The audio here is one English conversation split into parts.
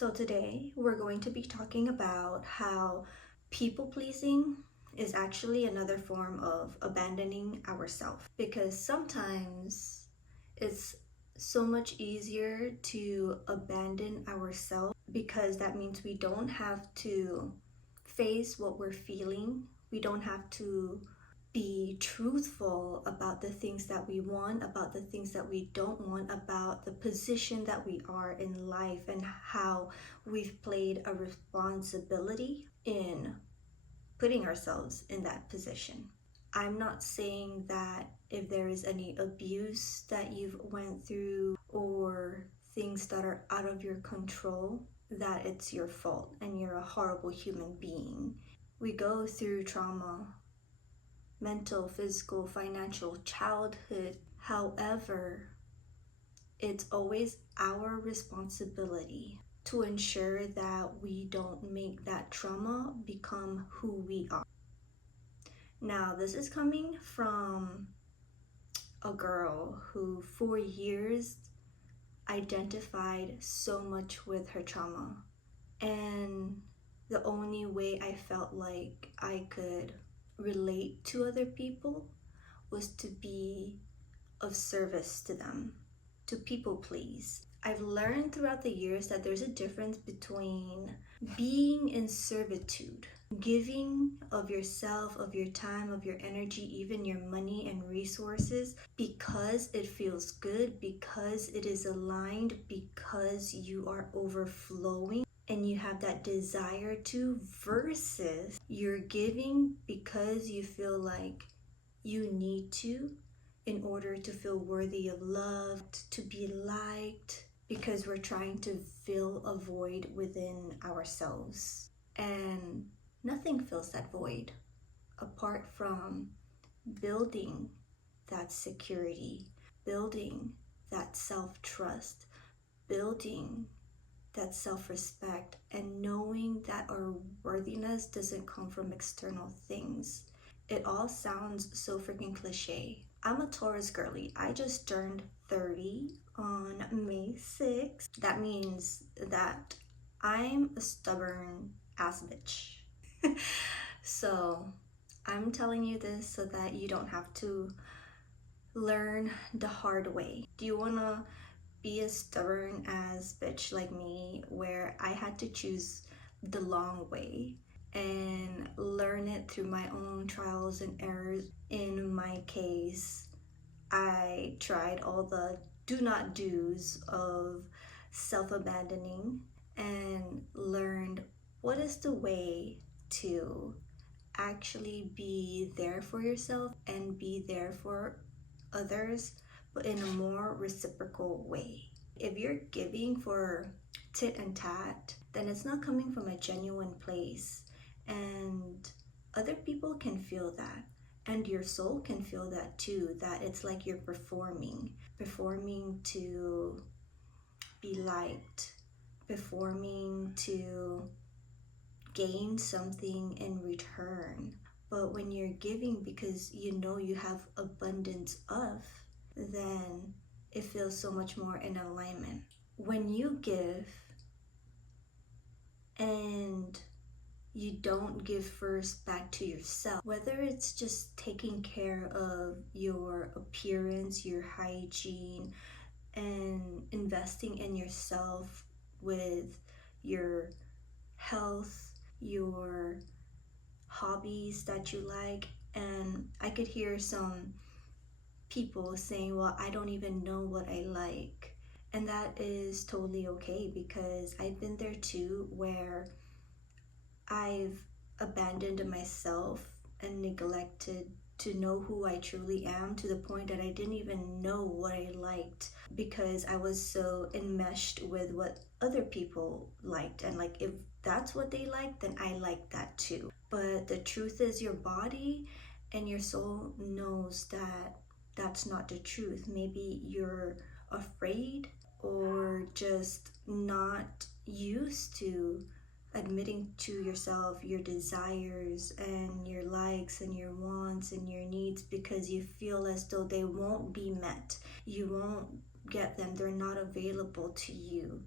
So today we're going to be talking about how people pleasing is actually another form of abandoning ourselves, because sometimes it's so much easier to abandon ourselves because that means we don't have to face what we're feeling. We don't have to be truthful about the things that we want, about the things that we don't want, about the position that we are in life, and how we've played a responsibility in putting ourselves in that position. I'm not saying that if there is any abuse that you've went through or things that are out of your control, that it's your fault and you're a horrible human being. We go through trauma, mental, physical, financial, childhood. However, it's always our responsibility to ensure that we don't make that trauma become who we are. Now, this is coming from a girl who for years identified so much with her trauma. And the only way I felt like I could relate to other people was to be of service to them, to people please. I've learned throughout the years that there's a difference between being in servitude, giving of yourself, of your time, of your energy, even your money and resources because it feels good, because it is aligned, because you are overflowing and you have that desire to, versus you're giving because you feel like you need to in order to feel worthy of love, to be liked, because we're trying to fill a void within ourselves. And nothing fills that void apart from building that security, building that self-trust, building that self-respect, and knowing that our worthiness doesn't come from external things. It all sounds so freaking cliche. I'm a Taurus girly. I just turned 30 on May 6th. That means that I'm a stubborn ass bitch. So I'm telling you this so that you don't have to learn the hard way. Do you want to be a stubborn ass bitch like me, where I had to choose the long way and learn it through my own trials and errors? In my case, I tried all the do not do's of self-abandoning and learned what is the way to actually be there for yourself and be there for others, but in a more reciprocal way. If you're giving for tit and tat, then it's not coming from a genuine place. And other people can feel that. And your soul can feel that too, that it's like you're performing to be liked, performing to gain something in return. But when you're giving because you know you have abundance of, then it feels so much more in alignment. When you give and you don't give first back to yourself, whether it's just taking care of your appearance, your hygiene, and investing in yourself with your health, your hobbies that you like. And I could hear some people saying, well, I don't even know what I like. And that is totally okay, because I've been there too, where I've abandoned myself and neglected to know who I truly am, to the point that I didn't even know what I liked because I was so enmeshed with what other people liked. And like, if that's what they like, then I like that too. But the truth is, your body and your soul knows that that's not the truth. Maybe you're afraid or just not used to admitting to yourself your desires and your likes and your wants and your needs, because you feel as though they won't be met. You won't get them. They're not available to you.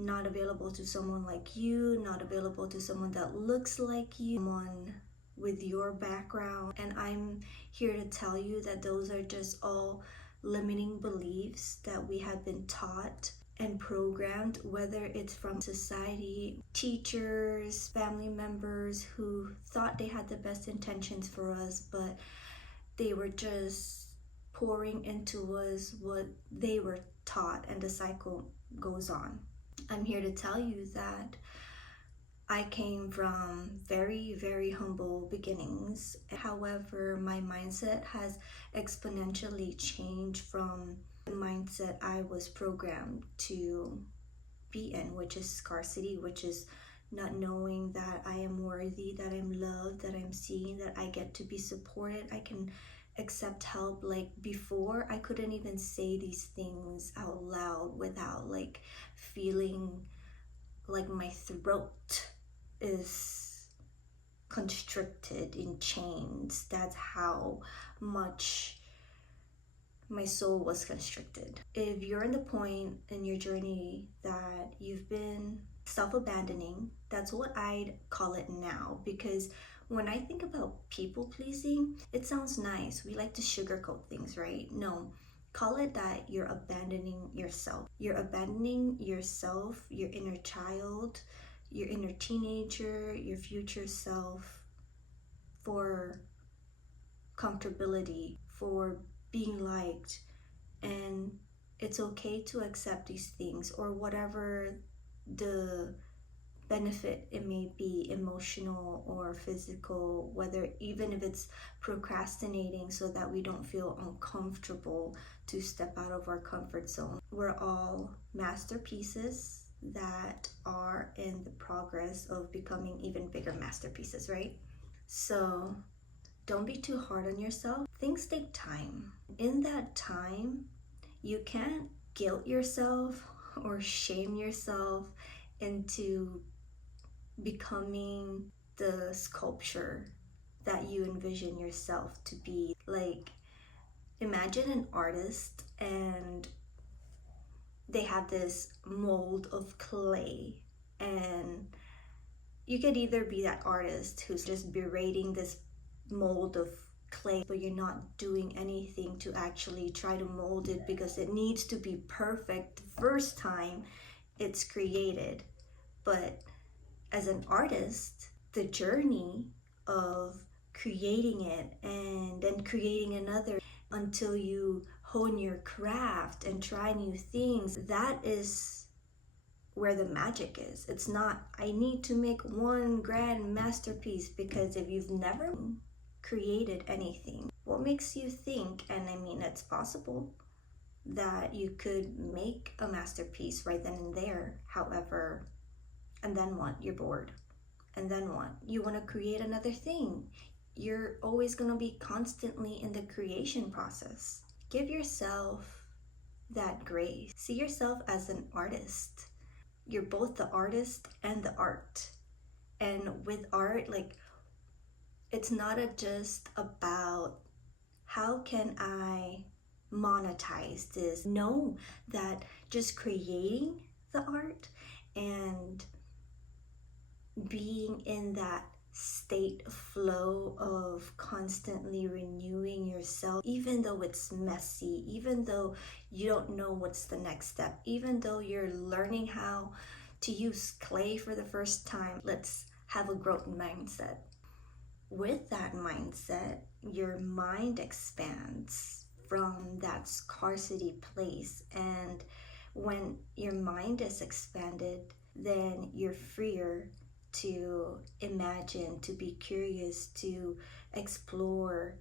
not available to someone like you, not available to someone that looks like you, someone with your background. And I'm here to tell you that those are just all limiting beliefs that we have been taught and programmed, whether it's from society, teachers, family members who thought they had the best intentions for us, but they were just pouring into us what they were taught, and the cycle goes on. I'm here to tell you that I came from very, very humble beginnings. However, my mindset has exponentially changed from the mindset I was programmed to be in, which is scarcity, which is not knowing that I am worthy, that I'm loved, that I'm seen, that I get to be supported, I can accept help. Like before, I couldn't even say these things out loud without like feeling like my throat is constricted in chains. That's how much my soul was constricted. If you're in the point in your journey that you've been self-abandoning, that's what I'd call it now, because when I think about people pleasing, it sounds nice. We like to sugarcoat things, right? No, call it that you're abandoning yourself. You're abandoning yourself, your inner child, your inner teenager, your future self for comfortability, for being liked. And it's okay to accept these things, or whatever the benefit it may be, emotional or physical, whether even if it's procrastinating so that we don't feel uncomfortable to step out of our comfort zone. We're all masterpieces that are in the progress of becoming even bigger masterpieces, right? So don't be too hard on yourself. Things take time. In that time, you can't guilt yourself or shame yourself into becoming the sculpture that you envision yourself to be. Like, imagine an artist and they have this mold of clay, and you could either be that artist who's just berating this mold of clay, but you're not doing anything to actually try to mold it because it needs to be perfect the first time it's created. But as an artist, the journey of creating it and then creating another until you hone your craft and try new things, that is where the magic is. It's not, I need to make one grand masterpiece, because if you've never created anything, what makes you think, and I mean, it's possible that you could make a masterpiece right then and there. However, and then what? You're bored. And then what? You want to create another thing. You're always going to be constantly in the creation process. Give yourself that grace. See yourself as an artist. You're both the artist and the art. And with art, like, it's not just about how can I monetize this. Know that just creating the art and being in that state of flow of constantly renewing yourself, even though it's messy, even though you don't know what's the next step, even though you're learning how to use clay for the first time. Let's have a growth mindset. With that mindset, your mind expands from that scarcity place. And when your mind is expanded, then you're freer to imagine, to be curious, to explore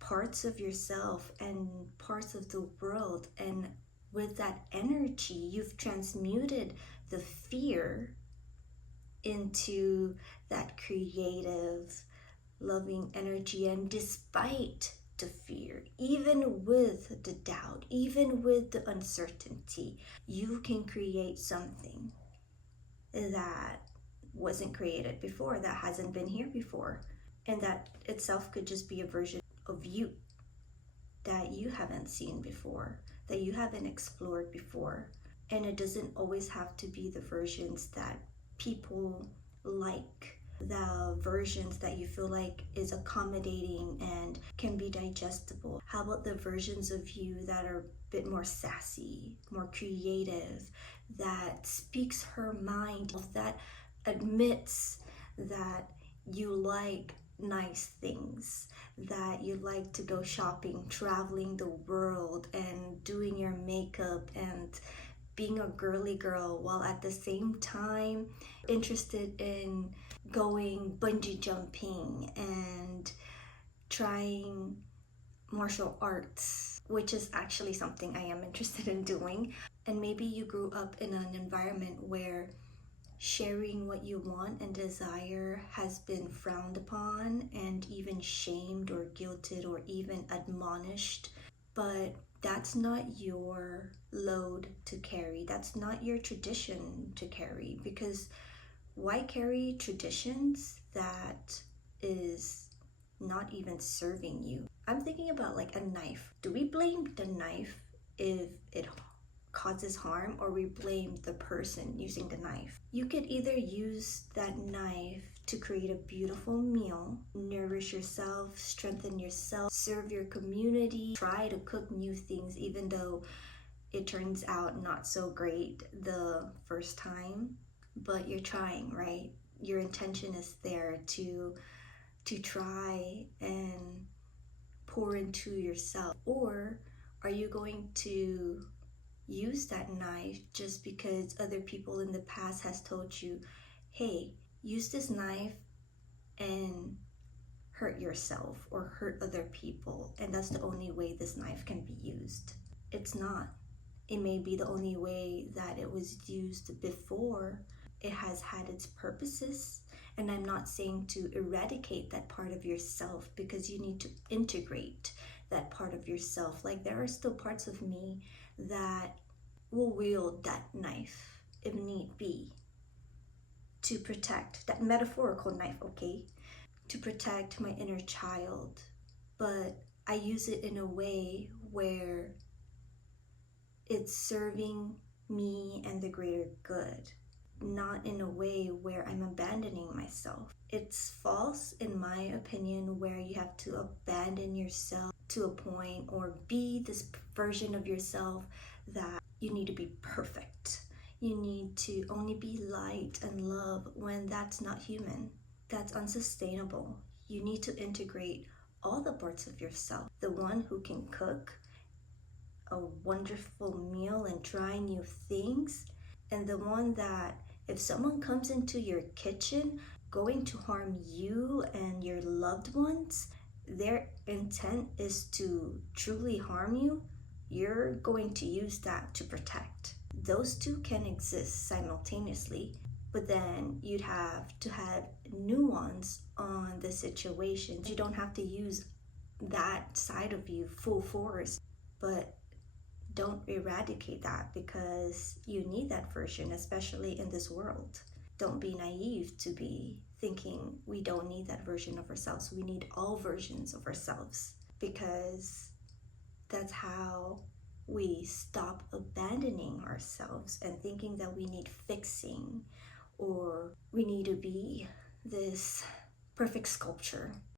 parts of yourself and parts of the world. And with that energy, you've transmuted the fear into that creative, loving energy. And despite the fear, even with the doubt, even with the uncertainty, you can create something that wasn't created before, that hasn't been here before. And that itself could just be a version of you that you haven't seen before, that you haven't explored before. And it doesn't always have to be the versions that people like, the versions that you feel like is accommodating and can be digestible. How about the versions of you that are a bit more sassy, more creative, that speaks her mind, that admits that you like nice things, that you like to go shopping, traveling the world, and doing your makeup and being a girly girl, while at the same time interested in going bungee jumping and trying martial arts, which is actually something I am interested in doing. And maybe you grew up in an environment where sharing what you want and desire has been frowned upon and even shamed or guilted or even admonished. But that's not your load to carry. That's not your tradition to carry, because why carry traditions that is not even serving you? I'm thinking about like a knife. Do we blame the knife if it causes harm, or we blame the person using the knife? You could either use that knife to create a beautiful meal, nourish yourself, strengthen yourself, serve your community, try to cook new things even though it turns out not so great the first time, but you're trying, right? Your intention is there to try and pour into yourself. Or are you going to use that knife just because other people in the past has told you, hey, use this knife and hurt yourself or hurt other people, and that's the only way this knife can be used? It's not. It may be the only way that it was used before. It has had its purposes, and I'm not saying to eradicate that part of yourself, because you need to integrate that part of yourself. Like, there are still parts of me that will wield that knife if need be, to protect that metaphorical knife, okay? To protect my inner child. But I use it in a way where it's serving me and the greater good, not in a way where I'm abandoning myself. It's false, in my opinion, where you have to abandon yourself to a point, or be this version of yourself that you need to be perfect. You need to only be light and love, when that's not human. That's unsustainable. You need to integrate all the parts of yourself. The one who can cook a wonderful meal and try new things, and the one that if someone comes into your kitchen going to harm you and your loved ones, their intent is to truly harm you, you're going to use that to protect. Those two can exist simultaneously, but then you'd have to have nuance on the situation. You don't have to use that side of you full force, but don't eradicate that, because you need that version, especially in this world. Don't be naive to be thinking we don't need that version of ourselves. We need all versions of ourselves, because that's how we stop abandoning ourselves and thinking that we need fixing, or we need to be this perfect sculpture.